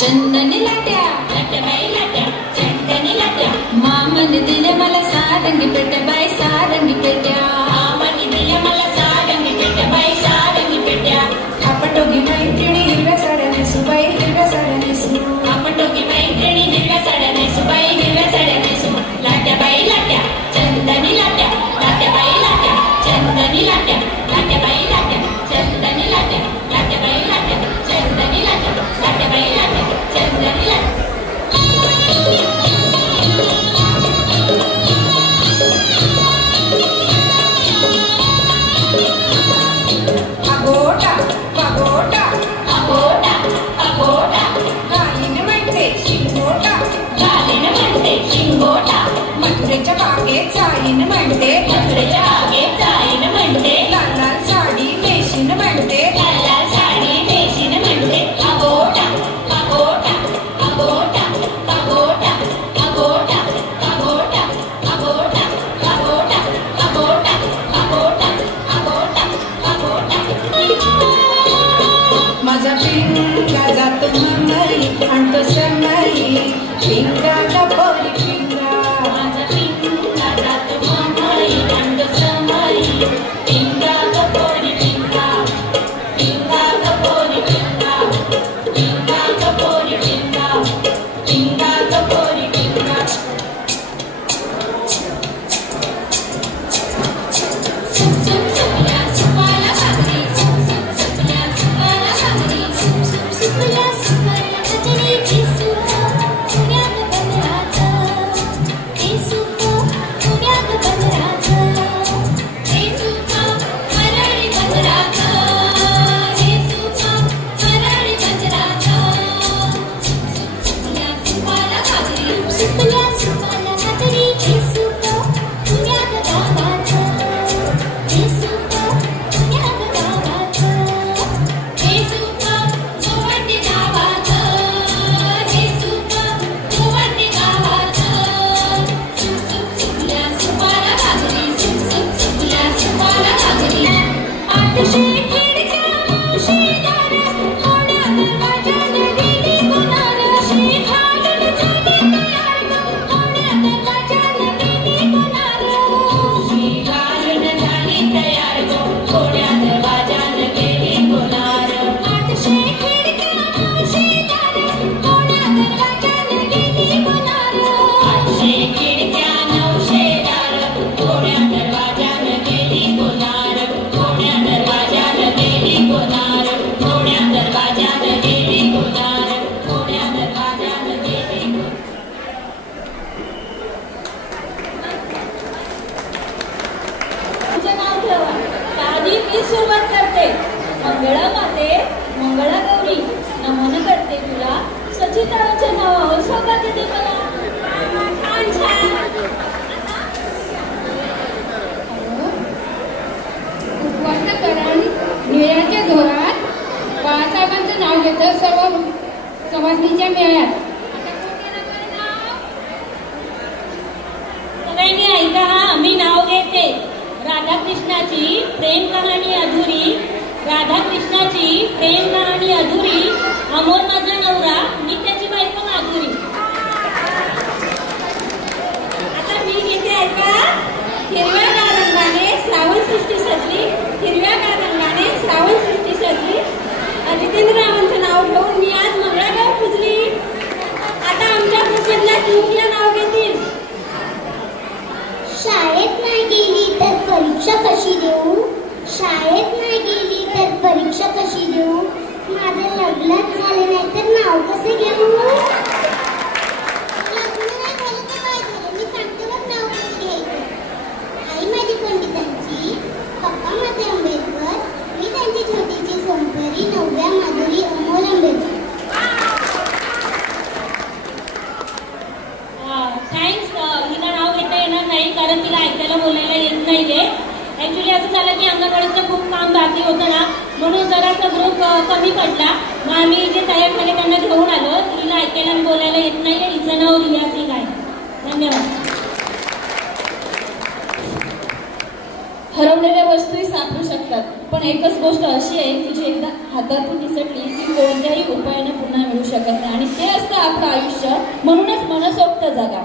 चंदनी लाट्या, लाट्या बाई लाट्या, चंदनी लाट्या. मामाने दिले मला सारंगी पेट्या बाई सारंगी पेट्या. मामाने दिले मला सारंगी पेट्या बाई सारंगी पेट्या. आपटोगी मैत्रिणी हिरव्या साड्या नेसू बाई हिरव्या साड्या नेसू. आपटोगी मैत्रिणी हिरव्या साड्या नेसू बाई हिरव्या साड्या नेसू. लाट्या बाई लाट्या, चंदनी लाट्या, लाट्या बाई लाट्या, चंदनी लाट्या, लाट्या बाई लाट्या, चंदनी लाट्या, लाट्या बाई लाट्या, चंदनी लाट्या, लाट्या बाई लाट्या, चंदनी लाट्या. अगोटा पगोटा, अगोटा पगोटा. गालीन म्हणते शिंगोटा, गालीन म्हणते शिंगोटा. मथुरेच्या बागेत जाईन म्हणते, मथुरेच्या बागेत जाईन म्हणते. लाल लाल साडी नेशीन म्हणते, लाल लाल साडी नेशीन म्हणते. अगोटा पगोटा, अगोटा पगोटा, अगोटा पगोटा, अगोटा पगोटा, अगोटा पगोटा, अगोटा पगोटा. माझा पिंगा जातो ममरी आणतो समरी, पिंगा कपोरी पिंगा. माझा पिंगा जातो ममरी आणतो समरी, पिंगा कपोरी पिंगा, पिंगा कपोरी पिंगा, पिंगा कपोरी पिंगा, पिंगा कपोरी पिंगा. सुप सुप सुपल्या सुपाला भाकरी, सुप सुप सुपल्या सुपाला भाकरी, सुप सुप सुपल्या सुपाला भाकरी. हे सुप पुण्यात बनराचं, हे सुप पुण्यात बनराचं, हे सुप मराठी बनराचं, हे सुप मराठी बनराचं. सुप सुपल्या सुपाला भाकरी, सुपल्या सुपाला भाकरी. हे सुप पुण्यात गावाचं, हे सुप पुण्यात गावाचं, हे सुप गोवंडी गावाचं, हे सुप गोवंडी गावाचं. सुप सुप सुपल्या सुपाला भाकरी, सुप सुप सुपल्या सुपाला भाकरी. आठशे खिडक्या मावशी दारं, कोण्या दरवाजानं गेली गुलालं. शी घालून झाली तयार गं, कोण्या दरवाजानं गेली गुलालं. शी घालून झाली तयार गं, कोण्या दरवाजानं गेली गुलालं. आठशे खिडक्या मावशी दारं, कोण्या दरवाजानं गेली गुलालं. आठशे खिडक्या नऊशे दारं, कोण्या दरवाजानं गेली गुलालं. कोण्या दरवाजानं गेली गुलालं, कोण्या दरवाजानं गेली गुलालं, कोण्या दरवाजानं गेली गुलालं. तुझं नाव ठेवा. आधी मी सुरुवात करते. मंगळा माते मंगळा गौरी नमन करते तुला, सचिताराच्या नावावर स्वागत दे मला. छान छान. उपवासकरण निर्णयाच्या जोरात बाळासाहेबांचं नाव घेतं सर्व सवासनीच्या मेळ्यात. सगळ्यांनी ऐका हा, मी नाव घेते. राधाकृष्णाची प्रेम कहाणी अधुरी, राधाकृष्णाची प्रेम कहाणी अधुरी. अमोल माझा नवरा, मी त्याची बायको माधुरी. आता मी घेते ऐका. हिरव्या गार रंगाने श्रावण सृष्टी सजली, हिरव्या गार रंगाने श्रावण सृष्टी सजली. जितेंद्ररावांचं नाव घेऊन मी आज मंगळागाव पुजली. आता आमच्या ग्रुपमधल्या ग्रुपला नाव घेतील. शाळेत नाही गेली तर परीक्षा कशी देऊ, शाळेत नाही गेली तर परीक्षा कशी देऊ. माझं लग्नच झाले नाही तर नाव कसं घेऊ. लग्न नाही झालं तर काय झालं, मी सांगते मग नाव कसं घ्यायचं. आई माझी पंडितांची, पप्पा माझे आंबेडकर, मी त्यांची छोटीची सोमपरी, नवव्या माधुरी अमोल आंबेडकर. थँक्स. हिला नाव घेता येणार नाही कारण तिला ऐकायला बोलायला येत नाहीये. ऍक्च्युली असं झालं की अंगणवाडीचं खूप काम बाकी होतं ना, म्हणून जरासा ग्रुप कमी पडला. मग आम्ही जे तयार झाले त्यांना घेऊन आलो. हिला ऐकायला आणि बोलायला येत नाहीये. हिचं नाव रिया सिंग आहे. धन्यवाद. हरवलेल्या वस्तूही सापडू शकतात, पण एकच गोष्ट अशी आहे की जी एकदा हातातून निसटली ती कोणत्याही उपायाने पुन्हा मिळू शकत नाही, आणि ते असतं आपलं आयुष्य. म्हणूनच मनसोक्त जगा.